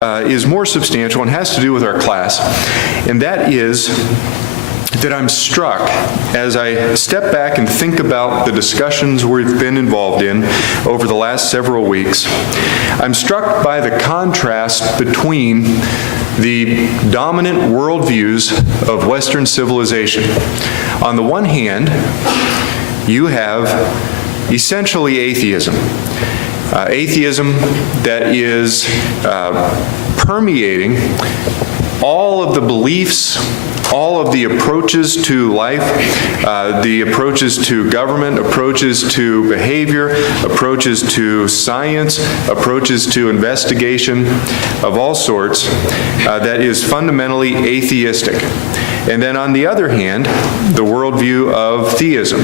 is more substantial and has to do with our class, and that is that I'm struck as I step back and think about the discussions we've been involved in over the last several weeks. I'm struck by the contrast between the dominant worldviews of Western civilization. On the one hand, you have essentially atheism. Atheism that is permeating all of the beliefs, all of the approaches to life, the approaches to government, approaches to behavior, approaches to science, approaches to investigation of all sorts, that is fundamentally atheistic. And then on the other hand, the worldview of theism,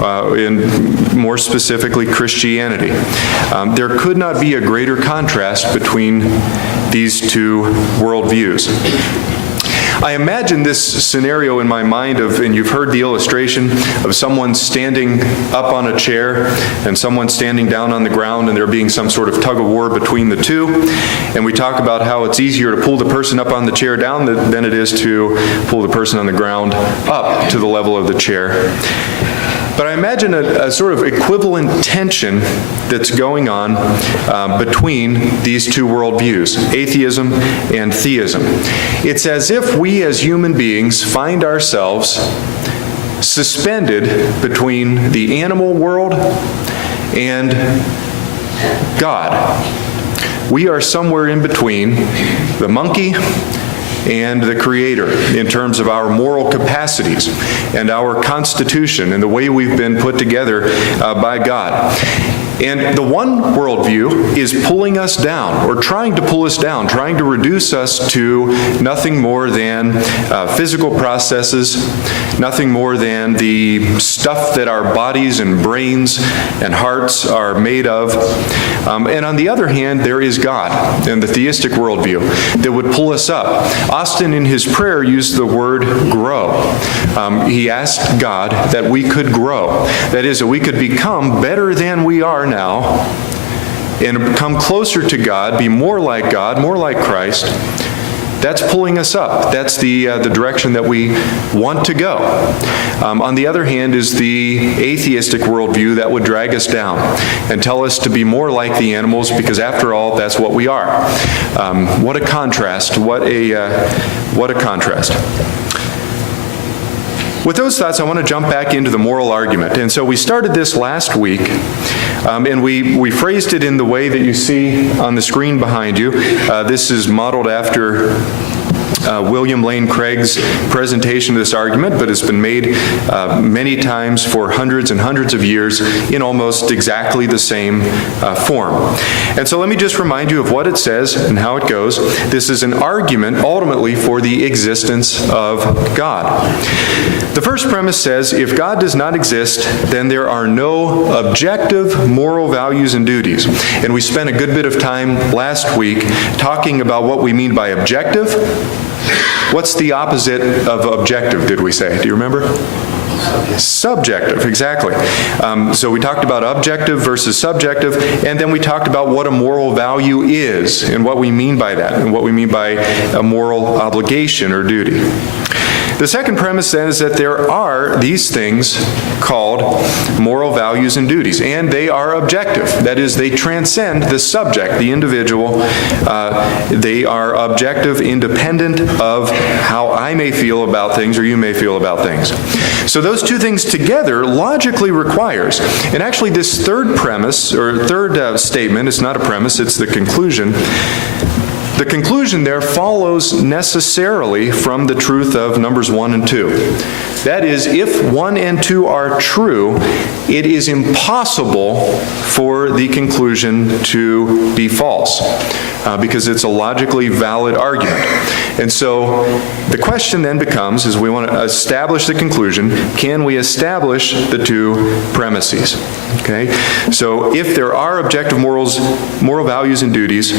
and more specifically Christianity. There could not be a greater contrast between these two worldviews. I imagine this scenario in my mind of, and you've heard the illustration of someone standing up on a chair and someone standing down on the ground, and there being some sort of tug of war between the two. And we talk about how it's easier to pull the person up on the chair down than it is to pull the person on the ground up to the level of the chair. But I imagine a sort of equivalent tension that's going on between these two worldviews, atheism and theism. It's as if we as human beings find ourselves suspended between the animal world and God. We are somewhere in between the monkey and the Creator in terms of our moral capacities and our constitution and the way we've been put together by God. And the one worldview is pulling us down, or trying to pull us down, trying to reduce us to nothing more than physical processes, nothing more than the stuff that our bodies and brains and hearts are made of. And on the other hand, there is God and the theistic worldview that would pull us up. Austin, in his prayer, used the word grow. He asked God that we could grow. That is, that we could become better than we are now and come closer to God, be more like God, more like Christ. That's pulling us up. That's the direction that we want to go. On the other hand is the atheistic worldview that would drag us down and tell us to be more like the animals, because after all, that's what we are. What a contrast. What a contrast. With those thoughts, I want to jump back into the moral argument. And so we started this last week, and we phrased it in the way that you see on the screen behind you. This is modeled after William Lane Craig's presentation of this argument, but it's been made many times for hundreds and hundreds of years in almost exactly the same form. And so let me just remind you of what it says and how it goes. This is an argument ultimately for the existence of God. The first premise says, if God does not exist, then there are no objective moral values and duties. And we spent a good bit of time last week talking about what we mean by objective. What's the opposite of objective, did we say? Do you remember? Subjective, exactly. So we talked about objective versus subjective, and then we talked about what a moral value is and what we mean by that, and what we mean by a moral obligation or duty. The second premise then is that there are these things called moral values and duties, and they are objective. That is, they transcend the subject, the individual. They are objective, independent of how I may feel about things or you may feel about things. So those two things together logically requires, and actually this third premise, or third statement, it's not a premise, it's the conclusion. The conclusion there follows necessarily from the truth of Numbers 1 and 2. That is, if 1 and 2 are true, it is impossible for the conclusion to be false, because it's a logically valid argument. And so the question then becomes, is we want to establish the conclusion, can we establish the two premises? Okay? So if there are objective moral values and duties,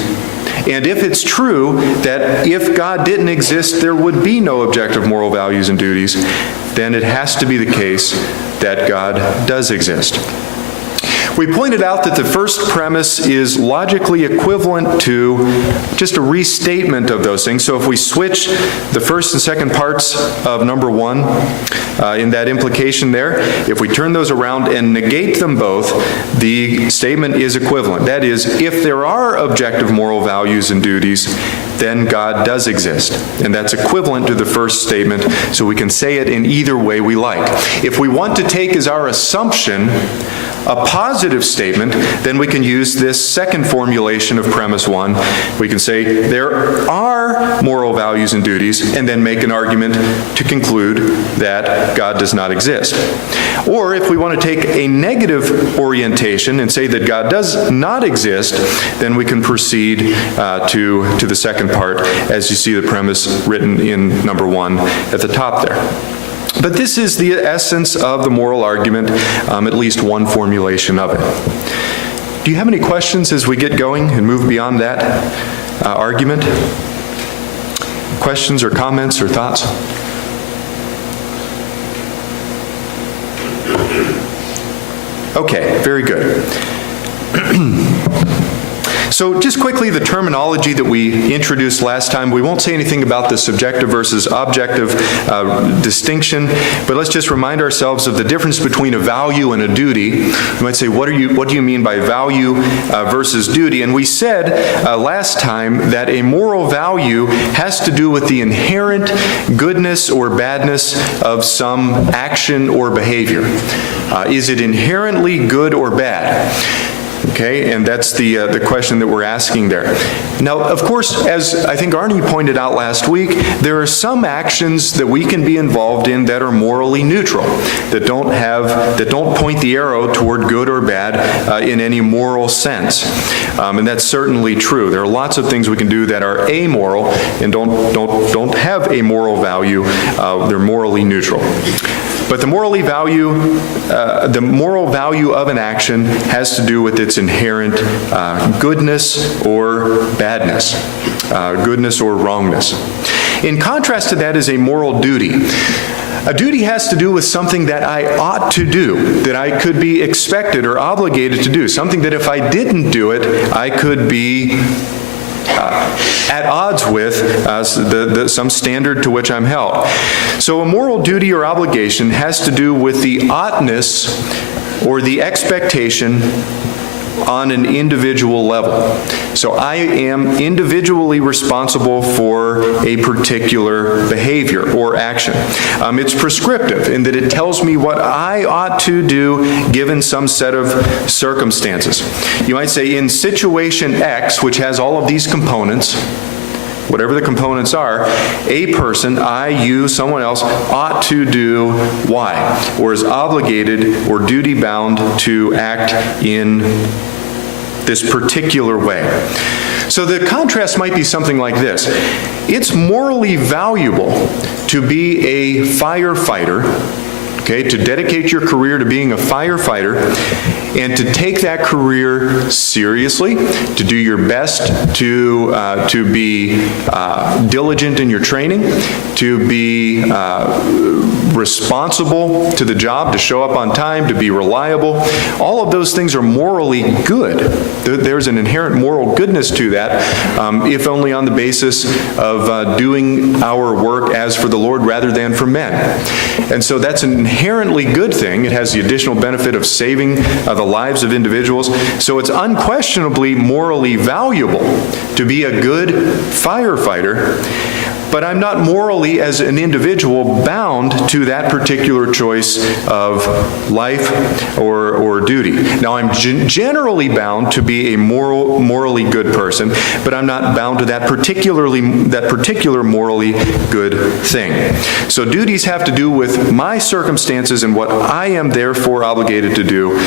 and if it's true that if God didn't exist, there would be no objective moral values and duties, then it has to be the case that God does exist. We pointed out that the first premise is logically equivalent to just a restatement of those things. So if we switch the first and second parts of number 1 in that implication there, if we turn those around and negate them both, the statement is equivalent. That is, if there are objective moral values and duties, then God does exist. And that's equivalent to the first statement, so we can say it in either way we like. If we want to take as our assumption a positive statement, then we can use this second formulation of premise 1. We can say there are moral values and duties, and then make an argument to conclude that God does not exist. Or if we want to take a negative orientation and say that God does not exist, then we can proceed to the second part, as you see the premise written in number 1 at the top there. But this is the essence of the moral argument, at least one formulation of it. Do you have any questions as we get going and move beyond that argument? Questions or comments or thoughts? Okay, very good. So just quickly, the terminology that we introduced last time, we won't say anything about the subjective versus objective distinction, but let's just remind ourselves of the difference between a value and a duty. You might say, what do you mean by value versus duty? And we said last time that a moral value has to do with the inherent goodness or badness of some action or behavior. Is it inherently good or bad? Okay, and that's the question that we're asking there. Now, of course, as I think Arnie pointed out last week, there are some actions that we can be involved in that are morally neutral, that don't point the arrow toward good or bad in any moral sense, and that's certainly true. There are lots of things we can do that are amoral and don't have a moral value. They're morally neutral. But the moral value of an action has to do with its inherent goodness or badness, goodness or wrongness. In contrast to that is a moral duty. A duty has to do with something that I ought to do, that I could be expected or obligated to do, something that if I didn't do it, I could be at odds with some standard to which I'm held. So a moral duty or obligation has to do with the oughtness or the expectation on an individual level. So I am individually responsible for a particular behavior or action. It's prescriptive in that it tells me what I ought to do given some set of circumstances. You might say in situation X, which has all of these components, whatever the components are, a person, I, you, someone else, ought to do Y, or is obligated or duty-bound to act in this particular way. So the contrast might be something like this. It's morally valuable to be a firefighter, okay, to dedicate your career to being a firefighter and to take that career seriously, to do your best to be diligent in your training, to be responsible to the job, to show up on time, to be reliable. All of those things are morally good. There's an inherent moral goodness to that, if only on the basis of doing our work as for the Lord rather than for men. And so that's an inherently good thing. It has the additional benefit of saving the lives of individuals. So it's unquestionably morally valuable to be a good firefighter, but I'm not morally, as an individual, bound to that particular choice of life or duty. Now, I'm generally bound to be a morally good person, but I'm not bound to that particular morally good thing. So duties have to do with my circumstances and what I am therefore obligated to do,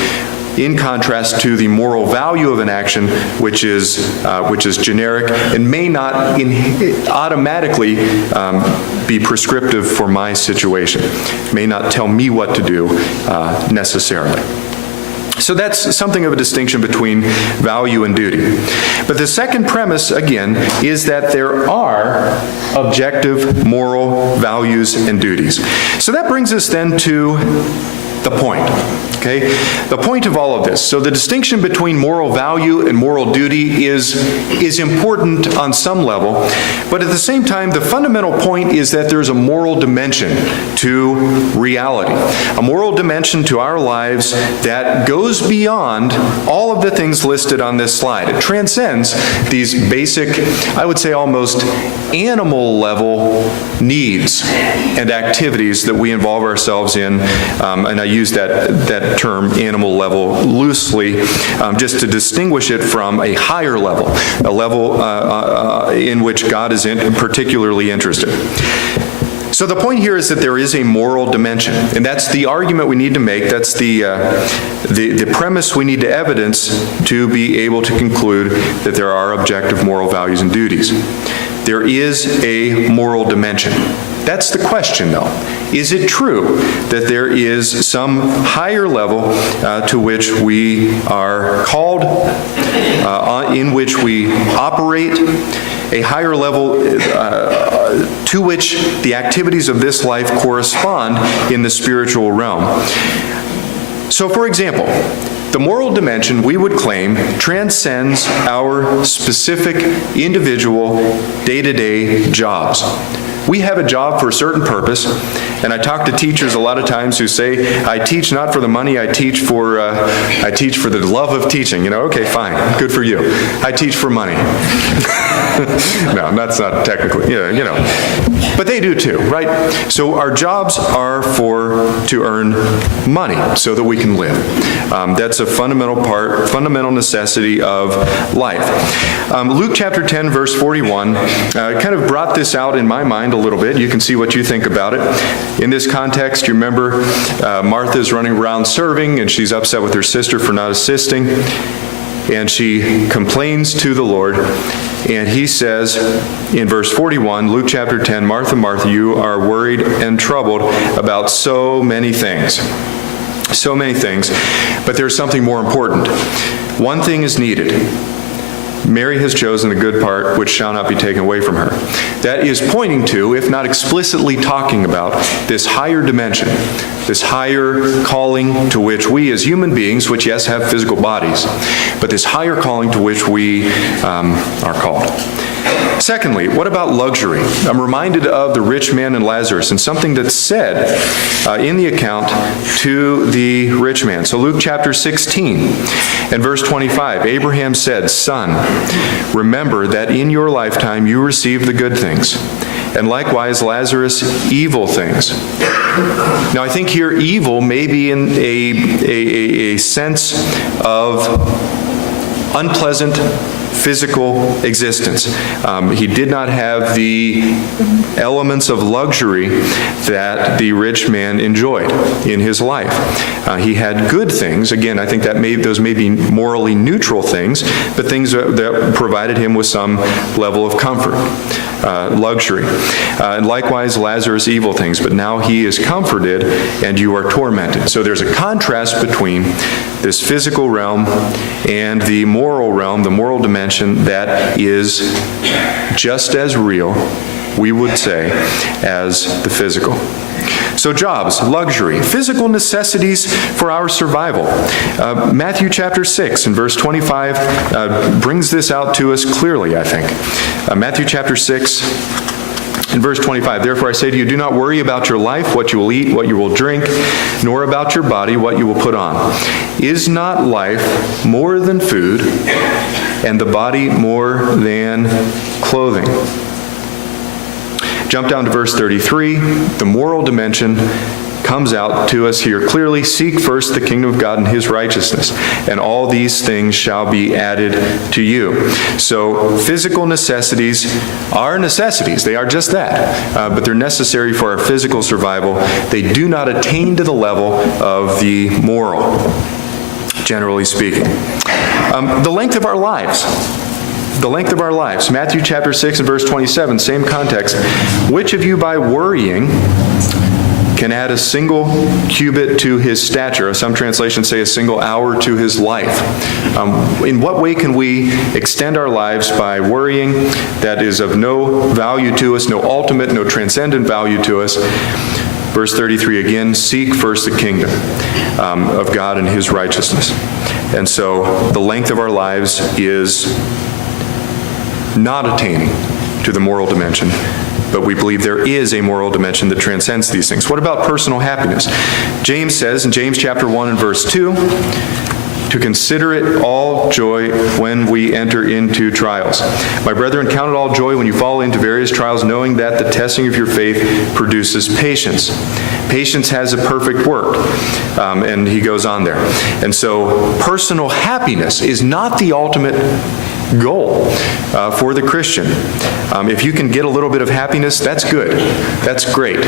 in contrast to the moral value of an action, which is generic and may not automatically be prescriptive for my situation, may not tell me what to do necessarily. So that's something of a distinction between value and duty. But the second premise, again, is that there are objective moral values and duties. So that brings us then to the point. Okay? The point of all of this. So the distinction between moral value and moral duty is important on some level, but at the same time, the fundamental point is that there's a moral dimension to reality, a moral dimension to our lives that goes beyond all of the things listed on this slide. It transcends these basic, I would say almost animal level needs and activities that we involve ourselves in, and I use that term animal level loosely, just to distinguish it from a higher level, a level in which God is particularly interested. So the point here is that there is a moral dimension, and that's the argument we need to make. That's the premise we need to evidence to be able to conclude that there are objective moral values and duties. There is a moral dimension. That's the question, though. Is it true that there is some higher level to which we are called, in which we operate, a higher level to which the activities of this life correspond in the spiritual realm? So, for example, the moral dimension, we would claim, transcends our specific individual day-to-day jobs. We have a job for a certain purpose, and I talk to teachers a lot of times who say, I teach not for the money, I teach for the love of teaching. Okay, fine, good for you. I teach for money. No, that's not technically, but they do too, right? So our jobs are to earn money so that we can live. That's a fundamental necessity of life. Luke chapter 10, verse 41, kind of brought this out in my mind a little bit. You can see what you think about it. In this context, you remember Martha's running around serving, and she's upset with her sister for not assisting, and she complains to the Lord, and he says in verse 41, Luke chapter 10, Martha, Martha, you are worried and troubled about so many things. So many things, but there's something more important. One thing is needed. Mary has chosen the good part, which shall not be taken away from her. That is pointing to, if not explicitly talking about, this higher dimension, this higher calling to which we as human beings, which yes, have physical bodies, but this higher calling to which we are called. Secondly, what about luxury? I'm reminded of the rich man and Lazarus and something that's said in the account to the rich man. So Luke chapter 16 and verse 25, Abraham said, Son, remember that in your lifetime you received the good things, and likewise Lazarus evil things. Now I think here evil may be in a sense of unpleasant physical existence. He did not have the elements of luxury that the rich man enjoyed in his life. He had good things. Again, I think that those may be morally neutral things, but things that provided him with some level of comfort, luxury. And likewise, Lazarus evil things, but now he is comforted and you are tormented. So there's a contrast between this physical realm and the moral realm, the moral dimension that is just as real, we would say, as the physical. So jobs, luxury, physical necessities for our survival. Matthew chapter 6 and verse 25 brings this out to us clearly, I think. Matthew chapter 6 in verse 25, therefore I say to you, do not worry about your life, what you will eat, what you will drink, nor about your body, what you will put on. Is not life more than food, and the body more than clothing? Jump down to verse 33. The moral dimension comes out to us here clearly. Seek first the kingdom of God and his righteousness, and all these things shall be added to you. So physical necessities are necessities. They are just that. But they're necessary for our physical survival. They do not attain to the level of the moral, generally speaking. The length of our lives. The length of our lives. Matthew chapter 6 and verse 27, same context. Which of you by worrying can add a single cubit to his stature? Some translations say a single hour to his life. In what way can we extend our lives by worrying that is of no value to us, no ultimate, no transcendent value to us? Verse 33 again, seek first the kingdom of God and his righteousness. And so the length of our lives is not attaining to the moral dimension, but we believe there is a moral dimension that transcends these things. What about personal happiness? James says in James chapter 1 and verse 2, to consider it all joy when we enter into trials. My brethren, count it all joy when you fall into various trials, knowing that the testing of your faith produces patience. Patience has a perfect work. And he goes on there. And so personal happiness is not the ultimate goal for the Christian. If you can get a little bit of happiness, that's good. That's great.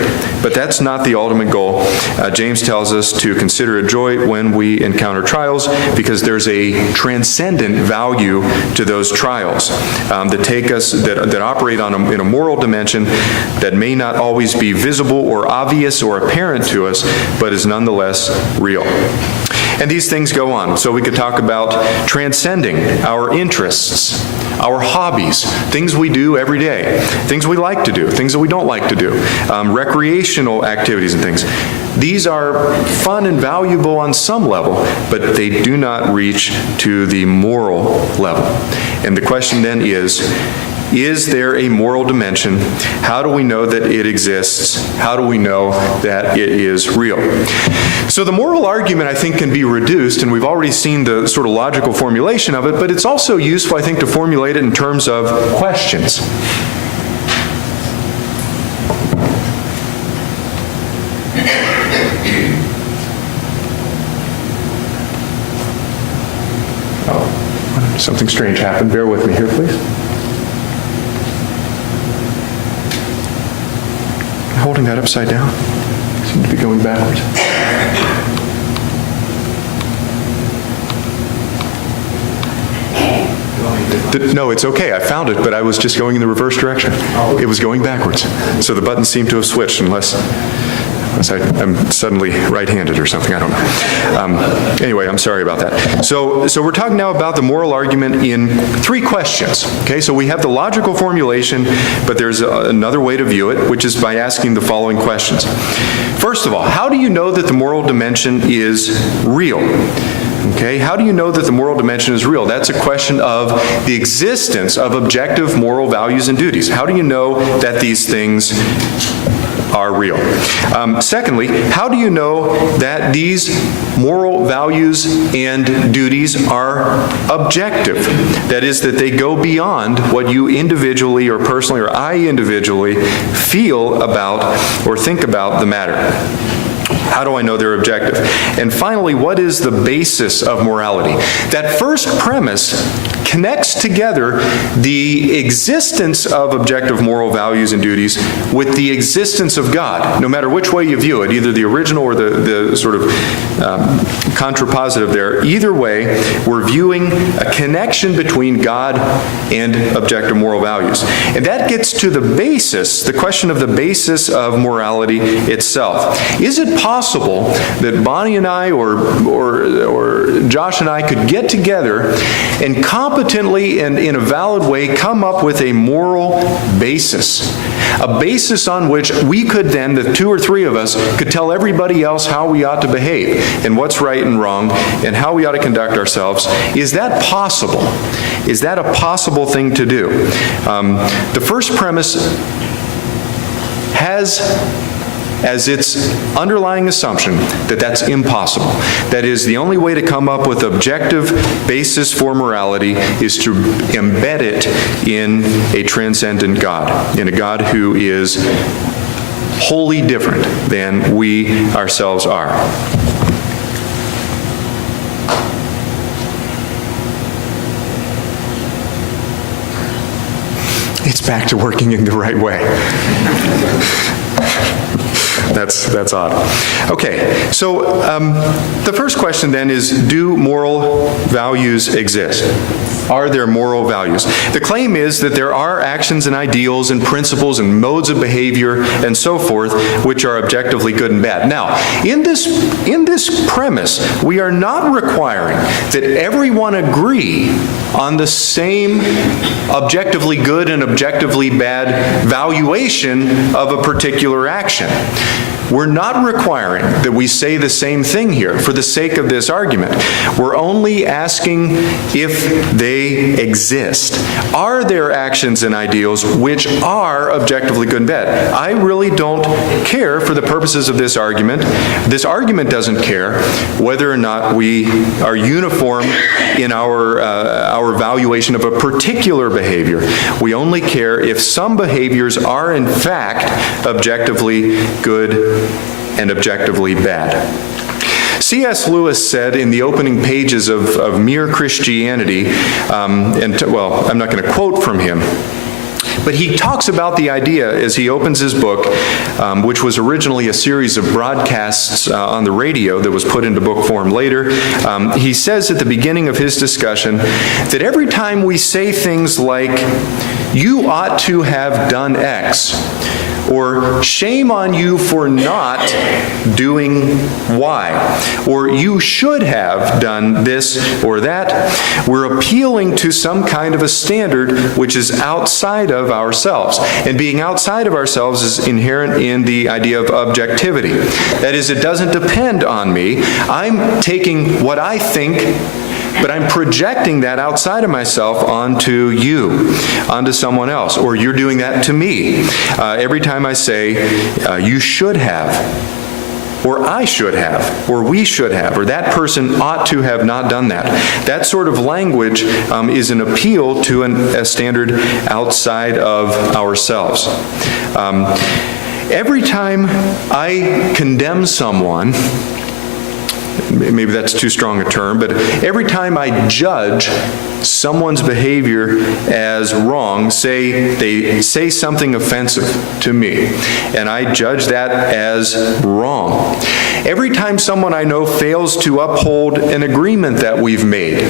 But that's not the ultimate goal. James tells us to consider it joy when we encounter trials, because there's a transcendent value to those trials that take us, that operate in a moral dimension that may not always be visible or obvious or apparent to us, but is nonetheless real. And these things go on. So we could talk about transcending our interests, our hobbies, things we do every day, things we like to do, things that we don't like to do, recreational activities and things. These are fun and valuable on some level, but they do not reach to the moral level. And the question then is there a moral dimension? How do we know that it exists? How do we know that it is real? So the moral argument, I think, can be reduced, and we've already seen the sort of logical formulation of it, but it's also useful, I think, to formulate it in terms of questions. Oh, something strange happened. Bear with me here, please. Holding that upside down. Seem to be going backwards. No, it's okay. I found it, but I was just going in the reverse direction. It was going backwards. So the button seemed to have switched, unless I'm suddenly right-handed or something. I don't know. Anyway, I'm sorry about that. So we're talking now about the moral argument in three questions. Okay, so we have the logical formulation, but there's another way to view it, which is by asking the following questions. First of all, how do you know that the moral dimension is real? Okay, how do you know that the moral dimension is real? That's a question of the existence of objective moral values and duties. How do you know that these things are real? Secondly, how do you know that these moral values and duties are objective? That is, that they go beyond what you individually or personally or I individually feel about or think about the matter. How do I know they're objective? And finally, what is the basis of morality? That first premise connects together the existence of objective moral values and duties with the existence of God, no matter which way you view it, either the original or the sort of contrapositive there. Either way, we're viewing a connection between God and objective moral values. And that gets to the basis, the question of the basis of morality itself. Is it possible that Bonnie and I or Josh and I could get together and competently and in a valid way come up with a moral basis? A basis on which we could then, the two or three of us, could tell everybody else how we ought to behave and what's right and wrong and how we ought to conduct ourselves. Is that possible? Is that a possible thing to do? The first premise has as its underlying assumption that that's impossible. That is, the only way to come up with objective basis for morality is to embed it in a transcendent God, in a God who is wholly different than we ourselves are. It's back to working in the right way. That's odd. Okay, so the first question then is, do moral values exist? Are there moral values? The claim is that there are actions and ideals and principles and modes of behavior and so forth which are objectively good and bad. Now, in this premise, we are not requiring that everyone agree on the same objectively good and objectively bad valuation of a particular particular action. We're not requiring that we say the same thing here for the sake of this argument. We're only asking if they exist. Are there actions and ideals which are objectively good and bad? I really don't care for the purposes of this argument. This argument doesn't care whether or not we are uniform in our valuation of a particular behavior. We only care if some behaviors are in fact objectively good and objectively bad. C.S. Lewis said in the opening pages of Mere Christianity, well, I'm not going to quote from him, but he talks about the idea as he opens his book, which was originally a series of broadcasts on the radio that was put into book form later. He says at the beginning of his discussion that every time we say things like, "You ought to have done X," or "shame on you for not doing Y," or "you should have done this or that," we're appealing to some kind of a standard which is outside of ourselves. And being outside of ourselves is inherent in the idea of objectivity. That is, it doesn't depend on me. I'm taking what I think, but I'm projecting that outside of myself onto you, onto someone else, or you're doing that to me. Every time I say, "you should have," or "I should have," or "we should have," or "that person ought to have not done that," that sort of language is an appeal to a standard outside of ourselves. Every time I condemn someone, maybe that's too strong a term, but every time I judge someone's behavior as wrong, say they say something offensive to me, and I judge that as wrong. Every time someone I know fails to uphold an agreement that we've made,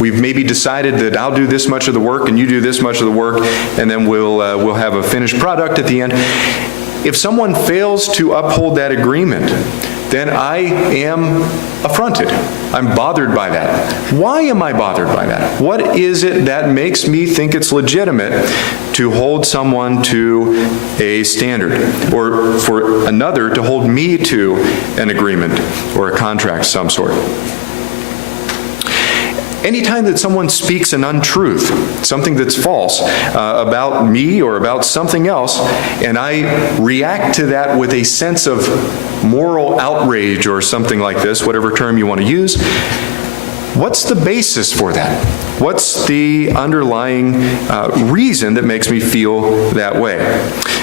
we've maybe decided that I'll do this much of the work and you do this much of the work, and then we'll have a finished product at the end. If someone fails to uphold that agreement, then I am affronted. I'm bothered by that. Why am I bothered by that? What is it that makes me think it's legitimate to hold someone to a standard, or for another to hold me to an agreement or a contract of some sort? Anytime that someone speaks an untruth, something that's false about me or about something else, and I react to that with a sense of moral outrage or something like this, whatever term you want to use, what's the basis for that? What's the underlying reason that makes me feel that way?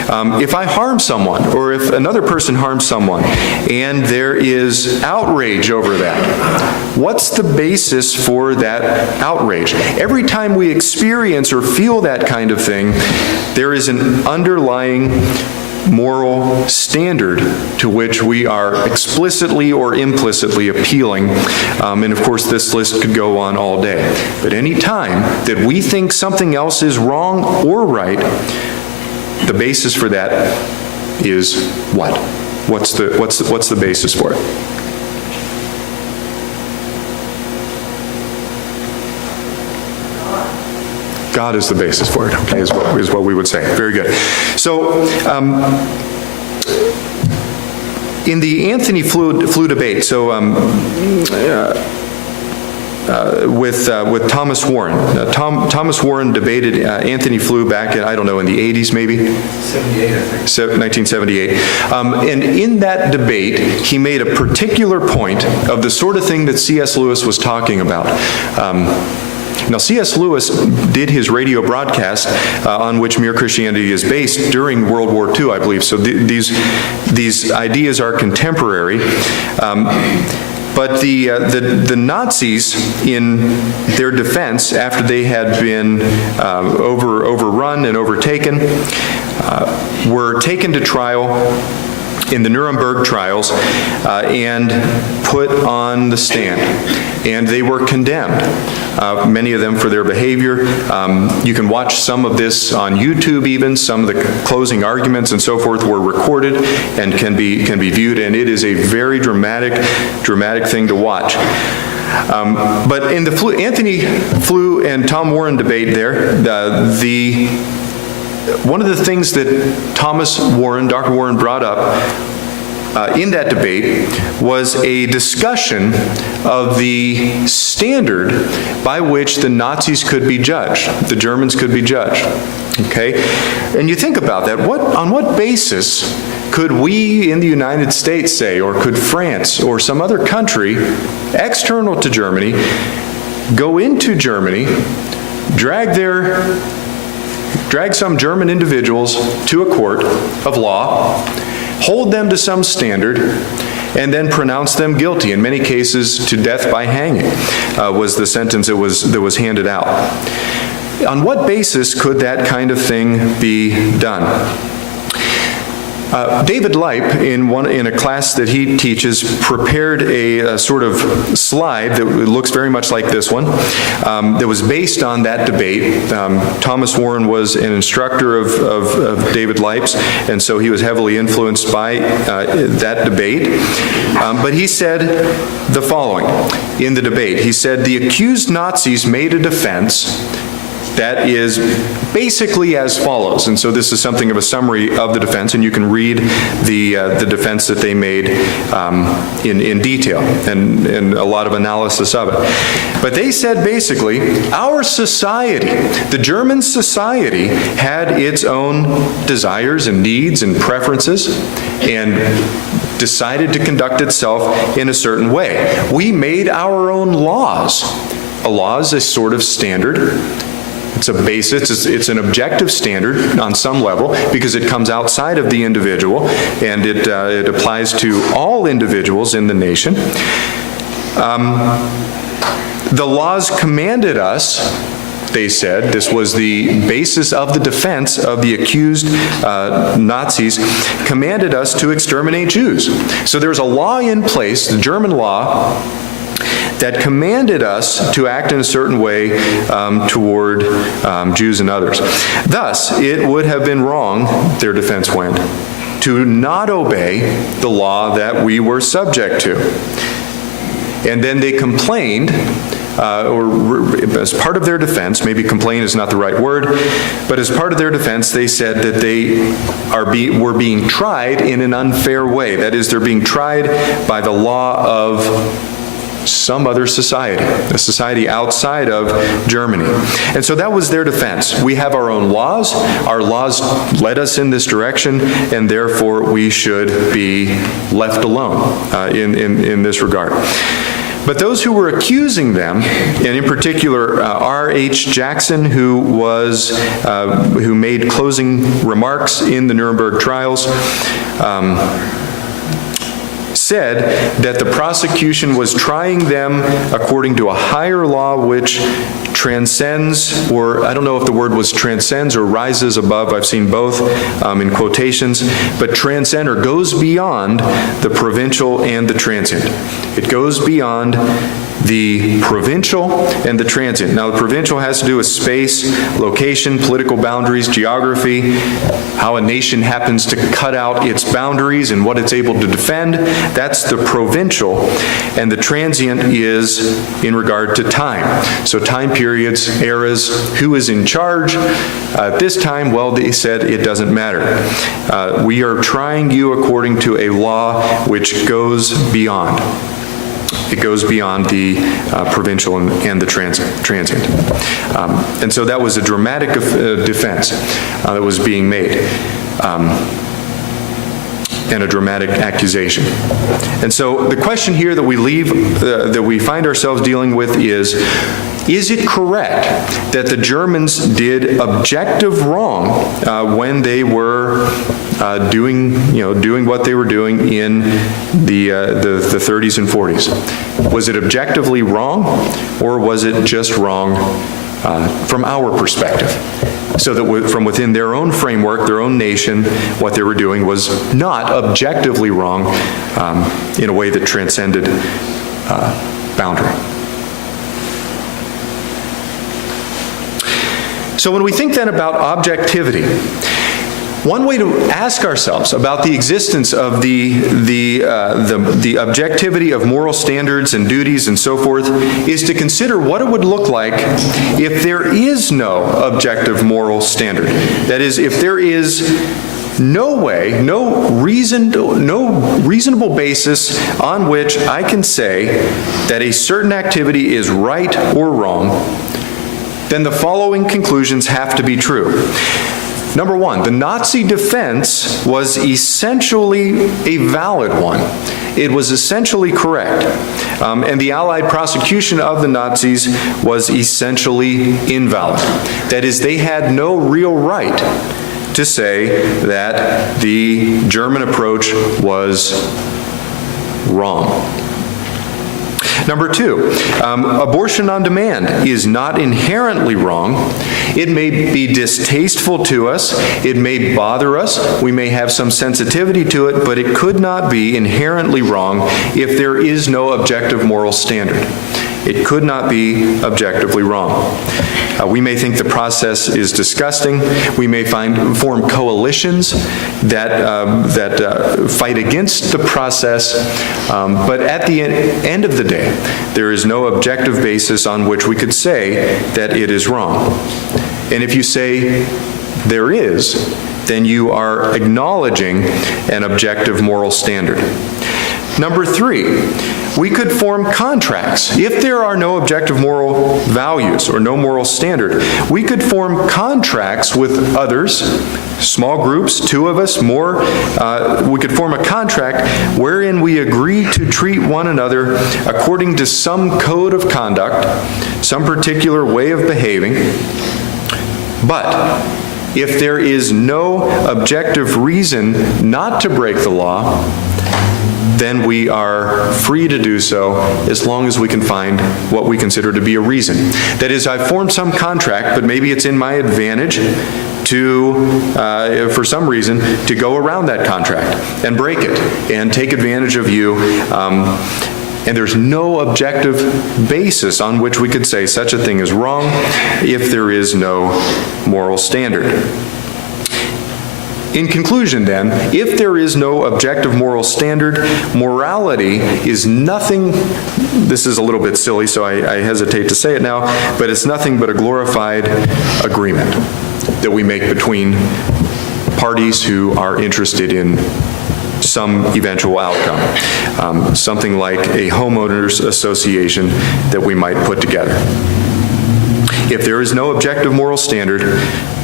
If I harm someone, or if another person harms someone, and there is outrage over that, what's the basis for that outrage? Every time we experience or feel that kind of thing, there is an underlying moral standard to which we are explicitly or implicitly appealing. And of course, this list could go on all day. But any time that we think something else is wrong or right, the basis for that is what? What's the basis for it? God is the basis for it, okay, is what we would say. Very good. So, in the Anthony Flew debate, so with Thomas Warren. Thomas Warren debated Anthony Flew back in, I don't know, in the 80s maybe? 78, I think. 1978. And in that debate, he made a particular point of the sort of thing that C.S. Lewis was talking about. Now, C.S. Lewis did his radio broadcast on which Mere Christianity is based during World War II, I believe. So these ideas are contemporary. But the Nazis, in their defense, after they had been overrun and overtaken, were taken to trial in the Nuremberg trials and put on the stand. And they were condemned, many of them for their behavior. You can watch some of this on YouTube even. Some of the closing arguments and so forth were recorded and can be viewed, and it is a very dramatic thing to watch. But in the Anthony Flew and Tom Warren debate there, one of the things that Dr. Warren brought up in that debate was a discussion of the standard by which the Nazis could be judged, the Germans could be judged. Okay? And you think about that. On what basis could we in the United States say, or could France or some other country external to Germany, go into Germany, drag some German individuals to a court of law, hold them to some standard, and then pronounce them guilty, in many cases to death by hanging, was the sentence that was handed out. On what basis could that kind of thing be done? David Leip, in a class that he teaches, prepared a sort of slide that looks very much like this one, that was based on that debate. Thomas Warren was an instructor of David Leip's, and so he was heavily influenced by that debate. But he said the following in the debate. He said, "The accused Nazis made a defense that is basically as follows," and so this is something of a summary of the defense, and you can read the defense that they made in detail and a lot of analysis of it. But they said basically, our society, the German society, had its own desires and needs and preferences and decided to conduct itself in a certain way. We made our own laws. A law is a sort of standard. It's a basis, it's an objective standard on some level because it comes outside of the individual and it applies to all individuals in the nation. The laws commanded us, they said, this was the basis of the defense of the accused Nazis, commanded us to exterminate Jews. So there's a law in place, the German law, that commanded us to act in a certain way toward Jews and others. Thus, it would have been wrong, their defense went, to not obey the law that we were subject to. And then they complained, or as part of their defense, maybe complain is not the right word, but as part of their defense, they said that they were being tried in an unfair way. That is, they're being tried by the law of some other society, a society outside of Germany. And so that was their defense. We have our own laws. Our laws led us in this direction, and therefore we should be left alone in this regard. But those who were accusing them, and in particular R.H. Jackson, who made closing remarks in the Nuremberg trials, said that the prosecution was trying them according to a higher law which transcends, or I don't know if the word was transcends or rises above, I've seen both in quotations, but transcend or goes beyond the provincial and the transient. It goes beyond the provincial and the transient. Now, the provincial has to do with space, location, political boundaries, geography, how a nation happens to cut out its boundaries and what it's able to defend. That's the provincial. And the transient is in regard to time. So time periods, eras, who is in charge. At this time, well, they said it doesn't matter. We are trying you according to a law which goes beyond. It goes beyond the provincial and the transient. And so that was a dramatic defense that was being made, and a dramatic accusation. And so the question here that we find ourselves dealing with is it correct that the Germans did objective wrong when they were doing what they were doing in the 30s and 40s? Was it objectively wrong, or was it just wrong from our perspective? So that from within their own framework, their own nation, what they were doing was not objectively wrong in a way that transcended boundary. So when we think then about objectivity, One way to ask ourselves about the existence of the objectivity of moral standards and duties and so forth is to consider what it would look like if there is no objective moral standard. That is, if there is no way, no reasonable basis on which I can say that a certain activity is right or wrong, then the following conclusions have to be true. Number one, the Nazi defense was essentially a valid one. It was essentially correct. And the Allied prosecution of the Nazis was essentially invalid. That is, they had no real right to say that the German approach was wrong. Number two, abortion on demand is not inherently wrong. It may be distasteful to us. It may bother us. We may have some sensitivity to it, but it could not be inherently wrong if there is no objective moral standard. It could not be objectively wrong. We may think the process is disgusting. We may form coalitions that fight against the process, but at the end of the day, there is no objective basis on which we could say that it is wrong. And if you say there is, then you are acknowledging an objective moral standard. Number three, we could form contracts. If there are no objective moral values or no moral standard, we could form contracts with others, small groups, two of us, more. We could form a contract wherein we agree to treat one another according to some code of conduct, some particular way of behaving. But if there is no objective reason not to break the law, then we are free to do so as long as we can find what we consider to be a reason. That is, I've formed some contract, but maybe it's in my advantage to, for some reason, to go around that contract and break it and take advantage of you. And there's no objective basis on which we could say such a thing is wrong if there is no moral standard. In conclusion, then, if there is no objective moral standard, morality is nothing, this is a little bit silly, so I hesitate to say it now, but it's nothing but a glorified agreement that we make between parties who are interested in some eventual outcome, something like a homeowners association that we might put together. If there is no objective moral standard,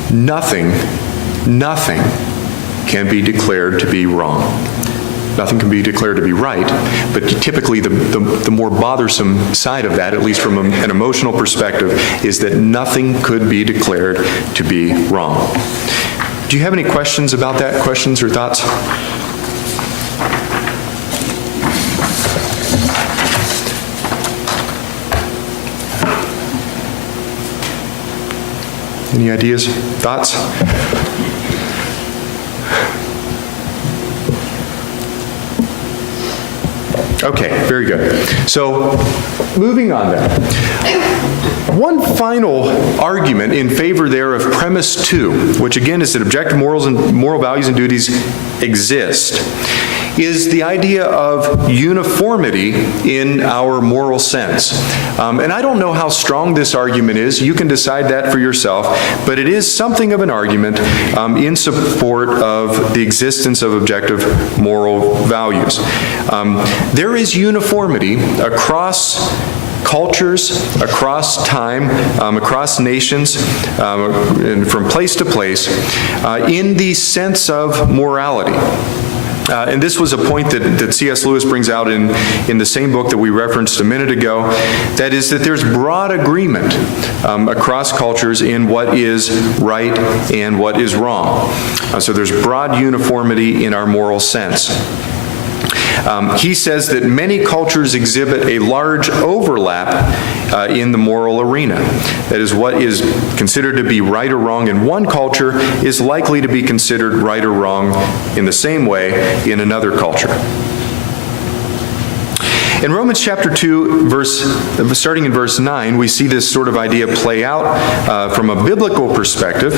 nothing can be declared to be wrong. Nothing can be declared to be right, but typically the more bothersome side of that, at least from an emotional perspective, is that nothing could be declared to be wrong. Do you have any questions about that? Questions or thoughts? Any ideas? Thoughts? Okay, very good. So, moving on then. One final argument in favor there of premise 2, which again is that objective morals and moral values and duties exist, is the idea of uniformity in our moral sense. And I don't know how strong this argument is. You can decide that for yourself, but it is something of an argument in support of the existence of objective moral values. There is uniformity across cultures, across time, across nations, and from place to place, in the sense of morality. And this was a point that C.S. Lewis brings out in the same book that we referenced a minute ago. That is that there's broad agreement across cultures in what is right and what is wrong. So there's broad uniformity in our moral sense. He says that many cultures exhibit a large overlap in the moral arena. That is, what is considered to be right or wrong in one culture is likely to be considered right or wrong in the same way in another culture. In Romans chapter 2, starting in verse 9, we see this sort of idea play out from a biblical perspective.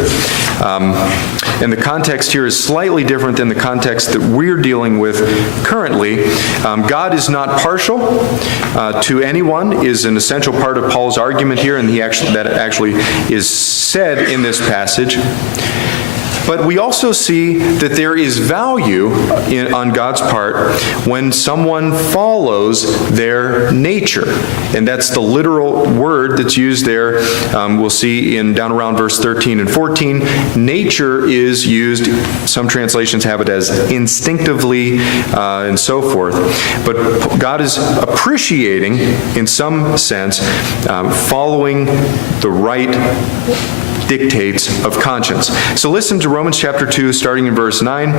And the context here is slightly different than the context that we're dealing with currently. God is not partial to anyone is an essential part of Paul's argument here, and that actually is said in this passage. But we also see that there is value on God's part when someone follows their nature. And that's the literal word that's used there. We'll see down around verse 13 and 14. Nature is used, some translations have it as instinctively and so forth. But God is appreciating, in some sense, following the right dictates of conscience. So listen to Romans chapter 2, starting in verse 9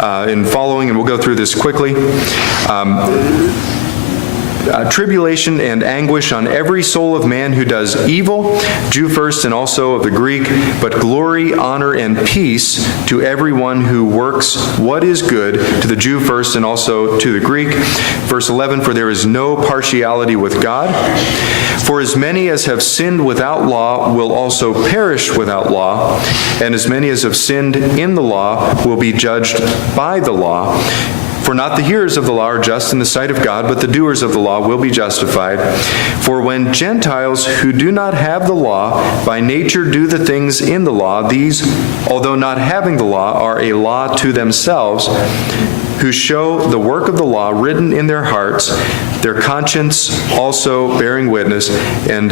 and following, and we'll go through this quickly. Tribulation and anguish on every soul of man who does evil, Jew first and also of the Greek, but glory, honor, and peace to everyone who works what is good, to the Jew first and also to the Greek. Verse 11, for there is no partiality with God. For as many as have sinned without law will also perish without law, and as many as have sinned in the law will be judged by the law. For not the hearers of the law are just in the sight of God, but the doers of the law will be justified. For when Gentiles who do not have the law by nature do the things in the law, these, although not having the law, are a law to themselves, who show the work of the law written in their hearts, their conscience also bearing witness, and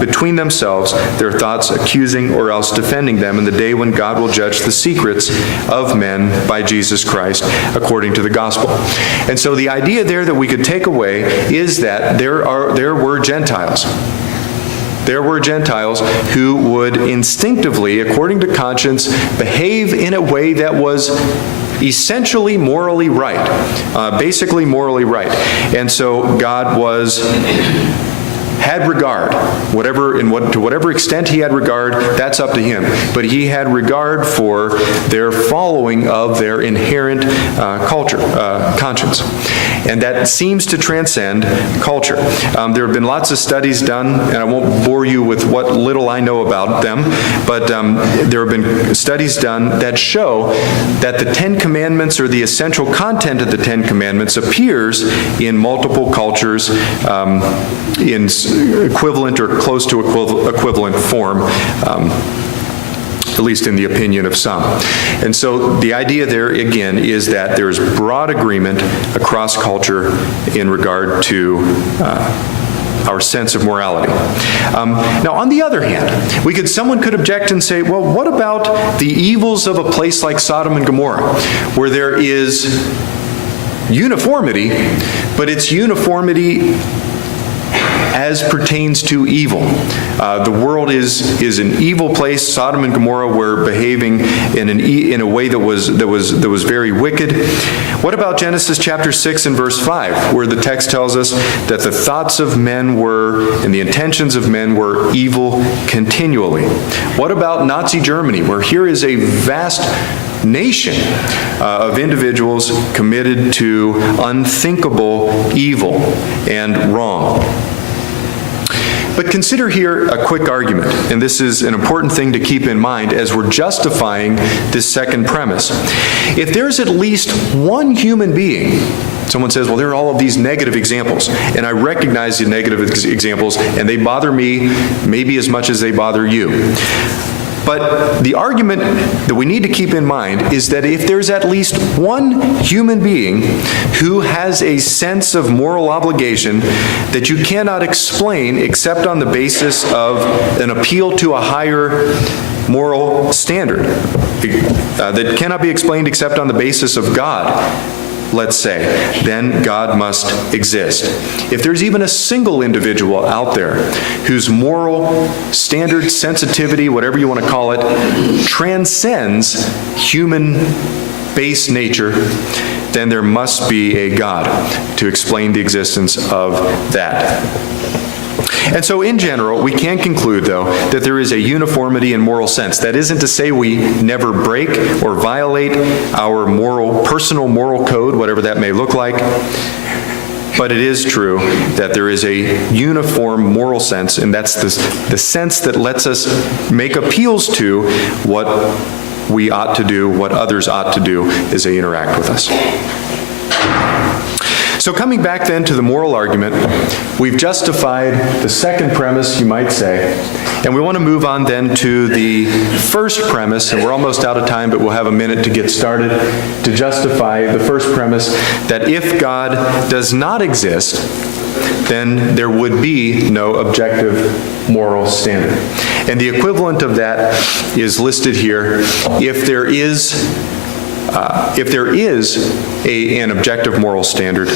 between themselves their thoughts accusing or else defending them in the day when God will judge the secrets of men by Jesus Christ according to the gospel. And so the idea there that we could take away is that there were Gentiles. There were Gentiles who would instinctively, according to conscience, behave in a way that was essentially morally right, basically morally right. And so God had regard, to whatever extent he had regard, that's up to him. But he had regard for their following of their inherent conscience. And that seems to transcend culture. There have been lots of studies done, and I won't bore you with what little I know about them, but there have been studies done that show that the Ten Commandments, or the essential content of the Ten Commandments, appears in multiple cultures in equivalent or close to equivalent form, at least in the opinion of some. And so the idea there, again, is that there is broad agreement across culture in regard to our sense of morality. Now, on the other hand, someone could object and say, well, what about the evils of a place like Sodom and Gomorrah, where there is uniformity, but it's uniformity as pertains to evil. The world is an evil place. Sodom and Gomorrah were behaving in a way that was very wicked. What about Genesis chapter 6 and verse 5, where the text tells us that the thoughts of men and the intentions of men were evil continually? What about Nazi Germany, where here is a vast nation of individuals committed to unthinkable evil and wrong? But consider here a quick argument, and this is an important thing to keep in mind as we're justifying this second premise. If there's at least one human being, someone says, well, there are all of these negative examples, and I recognize the negative examples, and they bother me maybe as much as they bother you. But the argument that we need to keep in mind is that if there's at least one human being who has a sense of moral obligation that you cannot explain except on the basis of an appeal to a higher moral standard, that cannot be explained except on the basis of God, let's say, then God must exist. If there's even a single individual out there whose moral standard, sensitivity, whatever you want to call it, transcends human base nature, then there must be a God to explain the existence of that. And so in general, we can conclude, though, that there is a uniformity in moral sense. That isn't to say we never break or violate our personal moral code, whatever that may look like. but it is true that there is a uniform moral sense, and that's the sense that lets us make appeals to what we ought to do, what others ought to do as they interact with us. So coming back then to the moral argument, we've justified the second premise, you might say, and we want to move on then to the first premise, and we're almost out of time, but we'll have a minute to get started, to justify the first premise that if God does not exist, then there would be no objective moral standard. And the equivalent of that is listed here. If there is an objective moral standard,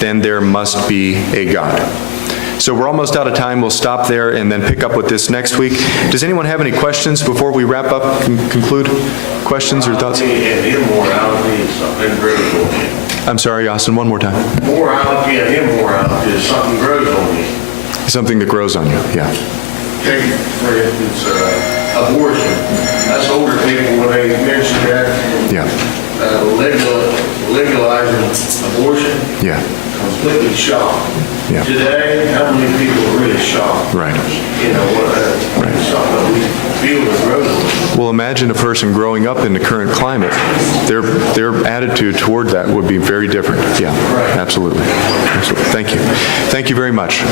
then there must be a God. So we're almost out of time. We'll stop there and then pick up with this next week. Does anyone have any questions before we wrap up and conclude? Questions or thoughts? Immorality is something grows on you. I'm sorry, Austin, one more time. Morality and immorality is something grows on you. Something that grows on you, yeah. Take, for instance, abortion. That's older people, when they mention that, Yeah. legalizing abortion, Yeah. completely shocked. Yeah. Today, how many people are really shocked? Right. You know, something that we feel is grows on us. Well, imagine a person growing up in the current climate. Their attitude toward that would be very different. Yeah, absolutely. Absolutely. Thank you. Thank you very much.